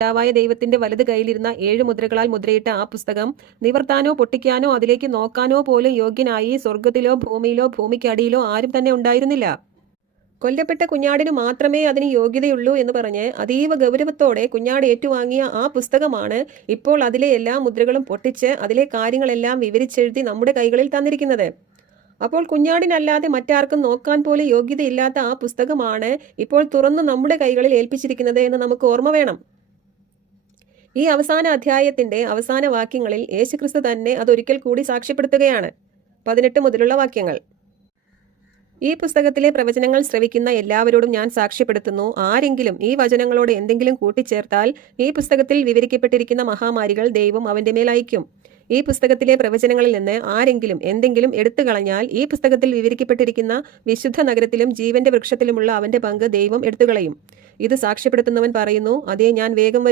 പിതാവായ ദൈവത്തിന്റെ വലത് കൈയിലിരുന്ന 7 മുദ്രകളാൽ മുദ്രയിട്ട ആ പുസ്തകം നിവർത്താനോ പൊട്ടിക്കാനോ അതിലേക്ക് നോക്കാനോ പോലും യോഗ്യനായി സ്വർഗത്തിലോ ഭൂമിയിലോ ഭൂമിക്കടിയിലോ ആരും തന്നെ ഉണ്ടായിരുന്നില്ല. കൊല്ലപ്പെട്ട കുഞ്ഞാടിനു മാത്രമേ അതിന് യോഗ്യതയുള്ളൂ എന്ന് പറഞ്ഞ് അതീവ ഗൗരവത്തോടെ കുഞ്ഞാട് ഏറ്റുവാങ്ങിയ ആ പുസ്തകമാണ് ഇപ്പോൾ അതിലെ എല്ലാ മുദ്രകളും പൊട്ടിച്ച് അതിലെ കാര്യങ്ങളെല്ലാം വിവരിച്ചെഴുതി നമ്മുടെ കൈകളിൽ തന്നിരിക്കുന്നത്. അപ്പോൾ കുഞ്ഞാടിനല്ലാതെ മറ്റാർക്കും നോക്കാൻ പോലും യോഗ്യതയില്ലാത്ത ആ പുസ്തകമാണ് ഇപ്പോൾ തുറന്ന് നമ്മുടെ കൈകളിൽ ഏൽപ്പിച്ചിരിക്കുന്നത് എന്ന് നമുക്ക് ഓർമ്മ വേണം. ഈ അവസാന അധ്യായത്തിന്റെ അവസാന വാക്യങ്ങളിൽ യേശുക്രിസ്തു തന്നെ അതൊരിക്കൽ കൂടി സാക്ഷ്യപ്പെടുത്തുകയാണ്. 18 മുതലുള്ള വാക്യങ്ങൾ. ഈ പുസ്തകത്തിലെ പ്രവചനങ്ങൾ ശ്രവിക്കുന്ന എല്ലാവരോടും ഞാൻ സാക്ഷ്യപ്പെടുത്തുന്നു, ആരെങ്കിലും ഈ വചനങ്ങളോട് എന്തെങ്കിലും കൂട്ടിച്ചേർത്താൽ ഈ പുസ്തകത്തിൽ വിവരിക്കപ്പെട്ടിരിക്കുന്ന മഹാമാരികൾ ദൈവം അവന്റെ മേൽ അയക്കും. ഈ പുസ്തകത്തിലെ പ്രവചനങ്ങളിൽ നിന്ന് ആരെങ്കിലും എന്തെങ്കിലും എടുത്തു കളഞ്ഞാൽ ഈ പുസ്തകത്തിൽ വിവരിക്കപ്പെട്ടിരിക്കുന്ന വിശുദ്ധ നഗരത്തിലും ജീവന്റെ വൃക്ഷത്തിലുമുള്ള അവന്റെ പങ്ക് ദൈവം എടുത്തുകളയും. ഇത് സാക്ഷ്യപ്പെടുത്തുന്നവൻ പറയുന്നു, അതേ, ഞാൻ വേഗം